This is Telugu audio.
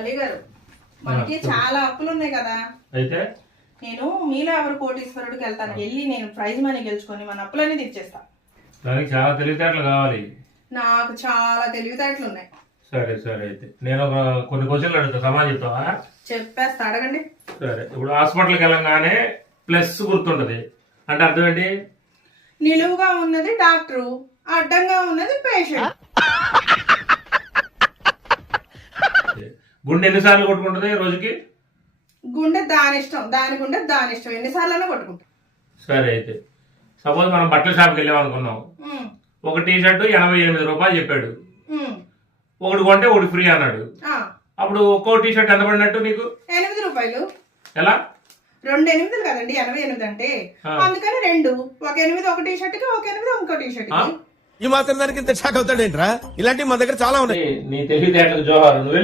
అలీ గారు మనకి చాలా అప్పులు ఉన్నాయి కదా. అయితే నేను మీలో ఎవరు కోటీశ్వరుడికి వెళ్తాను, వెళ్ళి నేను ప్రైజ్ మనీ గెలుచుకొని మన అప్పులన్నీ తీర్చేస్తా. దానికి చాలా తెలివితేటలు కావాలి. నాకు చాలా తెలివితేటలు ఉన్నాయి. సరే సరే, అయితే నేను కొన్ని క్వశ్చన్లు అడుగుతా, సమాధానం చెప్తావా? చెప్పేస్తా, అడగండి. సరే, ఇప్పుడు హాస్పిటల్కి వెళ్ళంగానే ప్లస్ గుర్తుంటది అంటే అర్థం ఏంటి? నిలువుగా ఉన్నది డాక్టరు, అడ్డంగా ఉన్నది పేషెంట్. గుండె ఎన్నిసార్లు కొట్టుకుంటది రోజుకి? గుండె దాని ఇష్టం, దాని గుండె దాని ఇష్టం, ఎన్నిసార్లు కొట్టుకుంటాం. సరే, అయితే సపోజ్ మనం బట్టల షాప్కి వెళ్ళామనుకున్నాం, ఒక టీ షర్ట్ 88 రూపాయలు చెప్పాడు, ఒకటి కొంటే ఒకటి ఫ్రీ అన్నాడు. అప్పుడు ఒక్కో టీ షర్ట్ ఎంత పడినట్టు నీకు? 8 రూపాయలు. ఎలా? 2 8 కదండి 88 అంటే, అందుకని 2. ఒక 8 ఒక టీ షర్ట్ కి, ఒక 8 ఇంకో టీ షర్ట్ కి. ఈ మాత్రం దానికి ఇంత షాక్ అవుతాడేంట్రా? ఇలాంటివి మా దగ్గర చాలా ఉన్నాయి. నీ తెలివితేటలకు జోహారు.